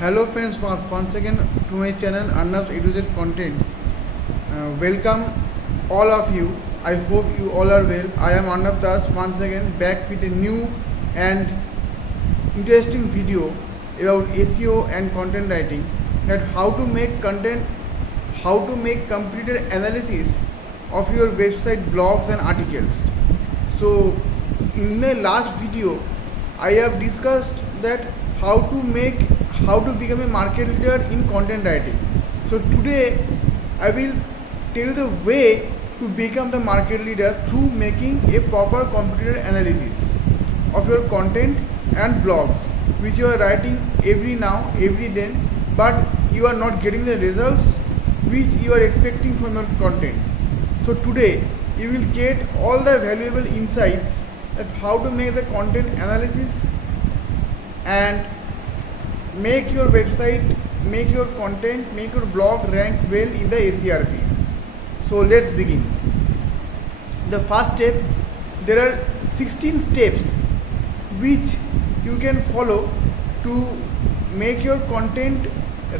Hello friends, once again to my channel Arnav's A to Z content. Welcome all of you. I hope you all are well. I am Arnav Das once again back with a new and interesting video about SEO and content writing. That how to make content, how to make computer analysis of your website, blogs and articles. So in my last video, I have discussed that how to become a market leader in content writing. So today I will tell you the way to become the market leader through making a proper computer analysis of your content and blogs which you are writing every now, every then, but you are not getting the results which you are expecting from your content. So today you will get all the valuable insights that how to make the content analysis and make your website, make your content, make your blog rank well in the ACRPs. So let's begin. The first step, there are 16 steps which you can follow to make your content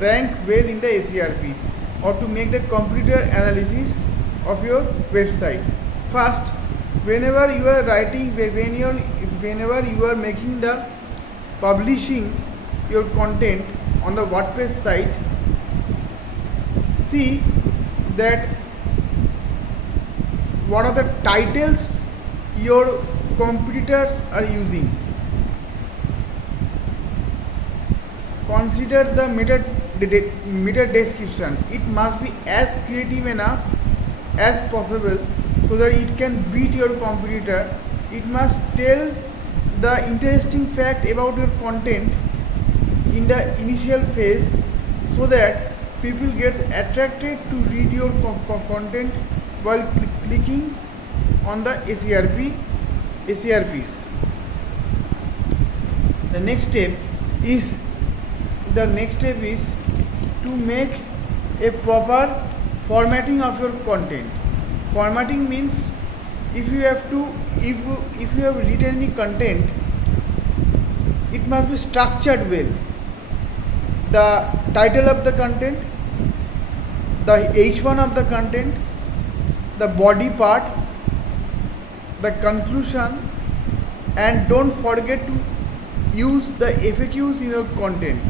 rank well in the ACRPs or to make the computer analysis of your website. First, whenever you are writing, whenever you are making the publishing your content on the WordPress site, see that what are the titles your competitors are using. Consider the meta description. It must be as creative enough as possible so that it can beat your competitor. It must tell the interesting fact about your content in the initial phase so that people get attracted to read your content while clicking on the ACRPs. The next step is to make a proper formatting of your content. Formatting means if you have written any content, it must be structured well. The title of the content, the H1 of the content, the body part, the conclusion, and don't forget to use the FAQs in your content,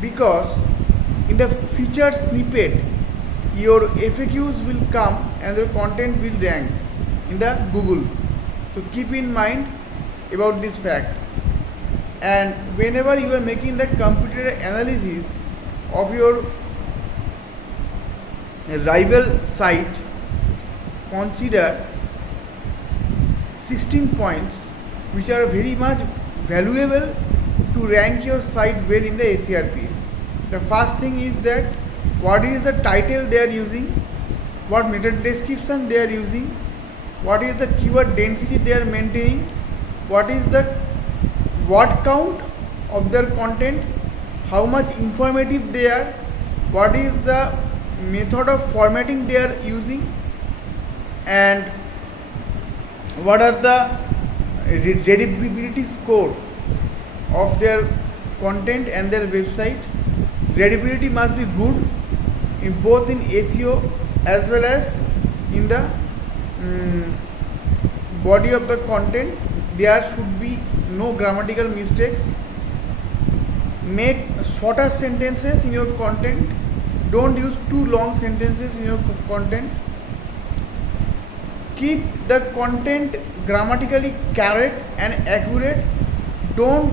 because in the featured snippet your FAQs will come and your content will rank in the Google. So keep in mind about this fact. And whenever you are making the computer analysis of your rival site, consider 16 points which are very much valuable to rank your site well in the ACRPs. The first thing is that what is the title they are using, what meta description they are using, what is the keyword density they are maintaining, what is the word count of their content, how much informative they are, what is the method of formatting they are using, and what are the readability score of their content and their website. Readability must be good in both in SEO as well as in the body of the content. There should be no grammatical mistakes. Make shorter sentences in your content. Don't use too long sentences in your content. Keep the content grammatically correct and accurate. Don't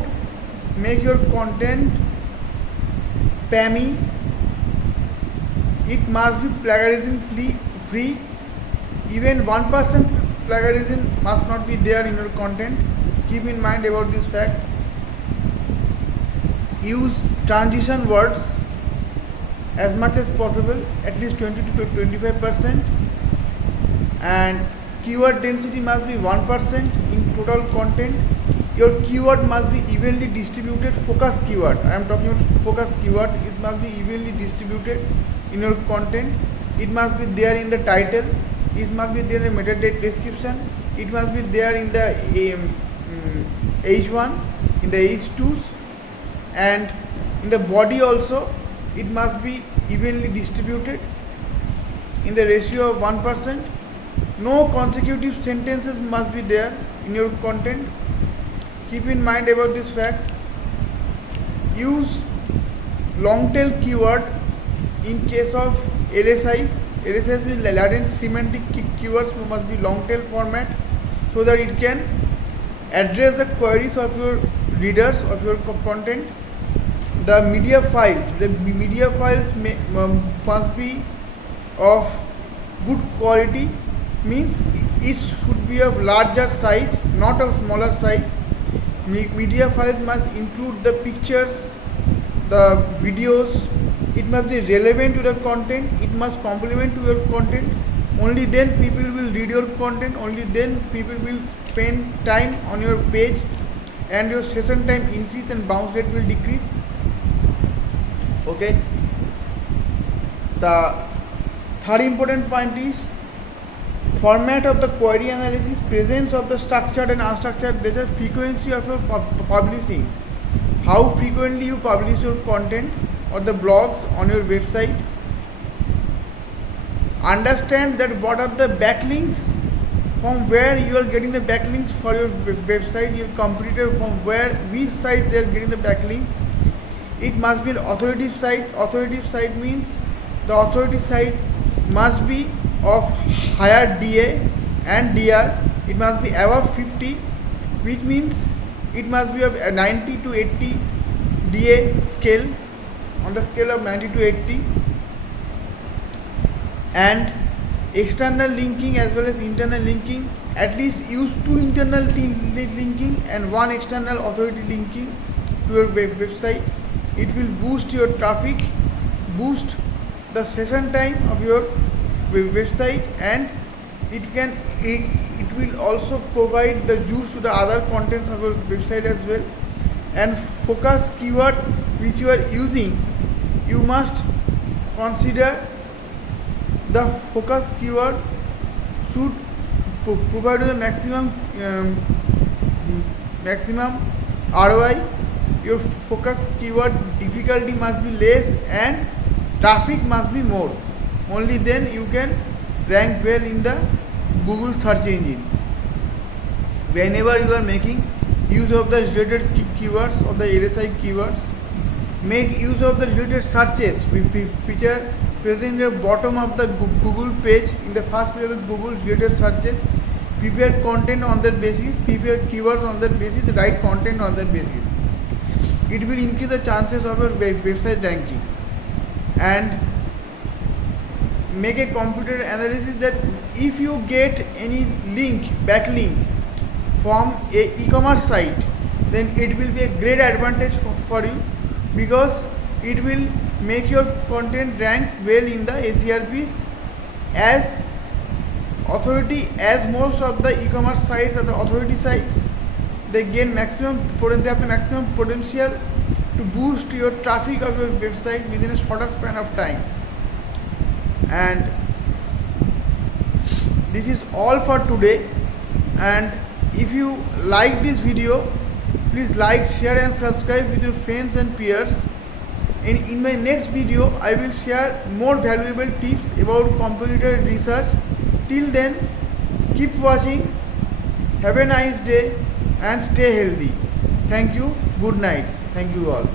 make your content spammy. It must be plagiarism free. Even 1% plagiarism must not be there in your content. Keep in mind about this fact. Use transition words as much as possible, at least 20 to 25%, and keyword density must be 1% in total content. Your keyword must be evenly distributed. Focus keyword, I am talking about focus keyword. It must be evenly distributed in your content. It must be there in the title, it must be there in the meta description, it must be there in the H1, in the H2s, and In the body also, it must be evenly distributed in the ratio of 1%. No consecutive sentences must be there in your content. Keep in mind about this fact. Use long tail keyword in case of LSIs. LSIs means latent semantic keywords must be long tail format, so that it can address the queries of your readers of your content. The media files must be of good quality, means it should be of larger size, not of smaller size. Media files must include the pictures, the videos. It must be relevant to the content, it must complement to your content. Only then people will read your content, only then people will spend time on your page, and your session time increase and bounce rate will decrease. Okay. The third important point is format of the query analysis, presence of the structured and unstructured data, frequency of your publishing, how frequently you publish your content or the blogs on your website. Understand that what are the backlinks, from where you are getting the backlinks for your website, your competitor, from which site they are getting the backlinks. It must be an authoritative site. Authoritative site means the authority site must be of higher DA and DR. It must be above 50, which means it must be of a 90 to 80 DA scale, on the scale of 90 to 80. And external linking as well as internal linking, at least use 2 internal linking and 1 external authority linking to your website. It will boost your traffic, boost the session time of your website, and it will also provide the juice to the other content of your website as well. And focus keyword which you are using, you must consider the focus keyword should provide the maximum ROI. Your focus keyword difficulty must be less and traffic must be more. Only then you can rank well in the Google search engine. Whenever you are making use of the related keywords or the LSI keywords, make use of the related searches which are present in the bottom of the Google page, in the first page of the Google related searches. Prepare content on that basis, prepare keywords on that basis, write content on that basis. It will increase the chances of your website ranking. And make a computer analysis that if you get any backlink from a e-commerce site, then it will be a great advantage for you, because it will make your content rank well in the ACRPs as authority, as most of the e-commerce sites are the authority sites. They have maximum potential to boost your traffic of your website within a shorter span of time. And this is all for today. And if you like this video, please like, share and subscribe with your friends and peers. And in my next video, I will share more valuable tips about computer research. Till then, keep watching. Have a nice day and stay healthy. Thank you. Good night. Thank you all.